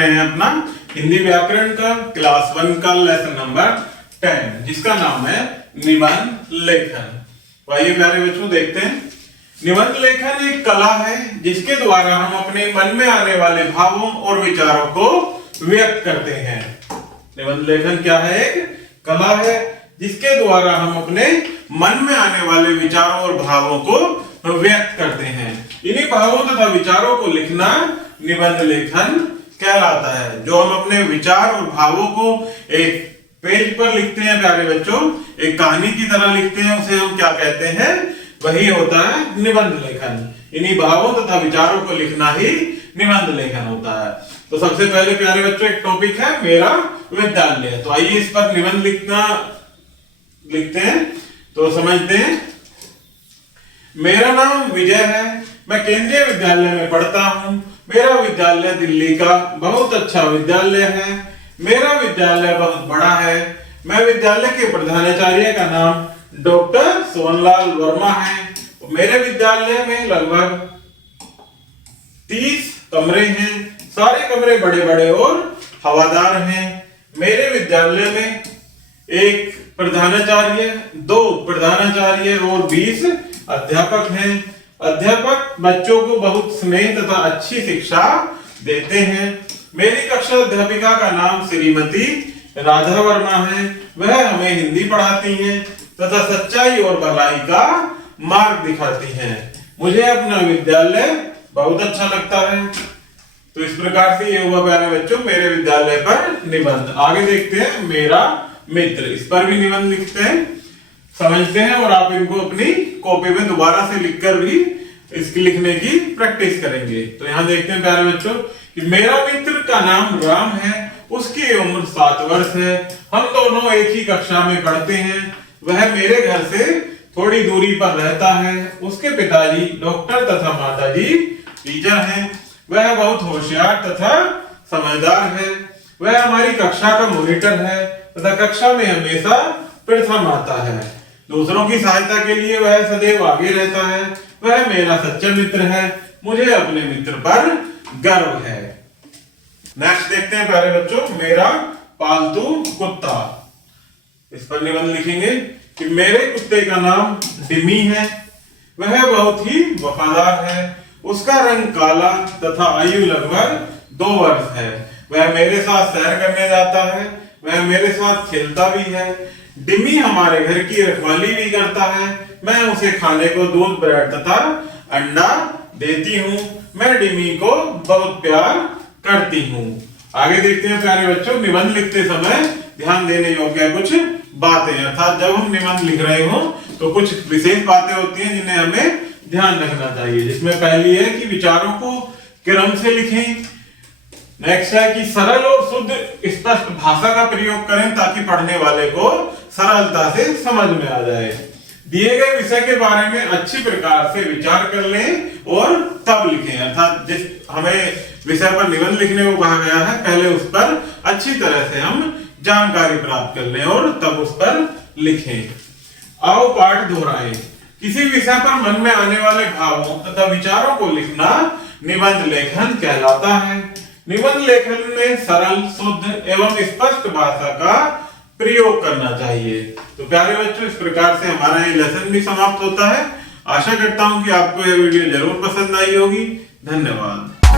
रहे हैं अपना हिंदी व्याकरण का क्लास 1 का लेसन नंबर 10, जिसका नाम है निबंध लेखन। तो आइए प्यारे बच्चों देखते हैं। निबंध लेखन एक कला है जिसके द्वारा हम अपने मन में आने वाले भावों और विचारों को व्यक्त करते हैं। निबंध लेखन क्या है? एक कला है जिसके द्वारा हम अपने मन में आने वाले विचारों और भावों को व्यक्त करते हैं। इन्हीं भावों तथा विचारों को लिखना निबंध लेखन कहलाता है। जो हम अपने विचार और भावों को एक पेज पर लिखते हैं प्यारे बच्चों, एक कहानी की तरह लिखते हैं, उसे हम क्या कहते हैं? वही होता है निबंध लेखन। इन्हीं भावों तथा विचारों को लिखना ही निबंध लेखन होता है। तो सबसे पहले प्यारे बच्चों एक टॉपिक है मेरा विद्यालय। तो आइए इस पर निबंध लिखते हैं। तो समझते हैं। मेरा नाम विजय है, मैं केंद्रीय विद्यालय में पढ़ता हूँ। मेरा विद्यालय दिल्ली का बहुत अच्छा विद्यालय है। मेरा विद्यालय बहुत बड़ा है। मैं विद्यालय के प्रधानाचार्य का नाम डॉक्टर सोनलाल वर्मा है। मेरे विद्यालय में लगभग 30 कमरे हैं। सारे कमरे बड़े बड़े और हवादार हैं। मेरे विद्यालय में एक प्रधानाचार्य, 2 प्रधानाचार्य और 20 अध्यापक हैं। अध्यापक बच्चों को बहुत स्नेह तथा अच्छी शिक्षा देते हैं। मेरी कक्षा अध्यापिका का नाम श्रीमती राधा वर्मा है। वह हमें हिंदी पढ़ाती हैं तथा सच्चाई और भलाई का मार्ग दिखाती हैं। मुझे अपना विद्यालय बहुत अच्छा लगता है। तो इस प्रकार से ये हुआ प्यारे बच्चों मेरे विद्यालय पर निबंध। आगे देखते हैं मेरा मित्र। इस पर भी निबंध लिखते हैं, समझते हैं और आप इनको अपनी कॉपी में दोबारा से लिखकर भी इसकी लिखने की प्रैक्टिस करेंगे। तो यहाँ देखते हैं प्यारे बच्चों कि मेरा मित्र का नाम राम है। उसकी उम्र 7 वर्ष है। हम दोनों एक ही कक्षा में पढ़ते हैं। वह मेरे घर से थोड़ी दूरी पर रहता है। उसके पिताजी डॉक्टर तथा माताजी टीचर हैं। वह बहुत होशियार तथा समझदार है। वह हमारी कक्षा का मॉनिटर है तथा कक्षा में हमेशा प्रथम आता है। दूसरों की सहायता के लिए वह सदैव आगे रहता है। वह मेरा सच्चा मित्र है। मुझे अपने मित्र पर गर्व है। नेक्स्ट देखते हैं प्यारे बच्चों मेरा पालतू कुत्ता। इस पर निबंध लिखेंगे कि मेरे कुत्ते का नाम डिमी है। वह बहुत ही वफादार है। उसका रंग काला तथा आयु लगभग 2 वर्ष है। वह मेरे साथ सैर करने जाता है। वह मेरे साथ खेलता भी है। डिमी हमारे घर की रखवाली भी करता है। मैं उसे खाने को दूध, ब्रेड तथा अंडा देती हूँ। मैं डिमी को बहुत प्यार करती हूँ। आगे देखते हैं प्यारे बच्चों निबंध लिखते समय ध्यान देने योग्य कुछ बातें, अर्थात जब हम निबंध लिख रहे हो तो कुछ विशेष बातें होती हैं जिन्हें हमें ध्यान रखना चाहिए। जिसमें पहली है कि विचारों को क्रम से लिखें। नेक्स्ट है कि सरल और शुद्ध स्पष्ट भाषा का प्रयोग करें ताकि पढ़ने वाले को सरलता से समझ में आ जाए। दिए गए विषय के बारे में अच्छी प्रकार से विचार कर लें और तब लिखें, अर्थात जिस हमें विषय पर निबंध लिखने को कहा गया है पहले उस पर अच्छी तरह से हम जानकारी प्राप्त कर लें और तब उस पर लिखें। आओ पाठ दोहराएं। किसी विषय पर मन में आने वाले भावों तथा विचारों को लिखना निबंध लेखन कहलाता है। निबंध लेखन में सरल, शुद्ध एवं स्पष्ट भाषा का प्रयोग करना चाहिए। तो प्यारे बच्चों इस प्रकार से हमारा ये लेसन भी समाप्त होता है। आशा करता हूं कि आपको यह वीडियो जरूर पसंद आई होगी। धन्यवाद।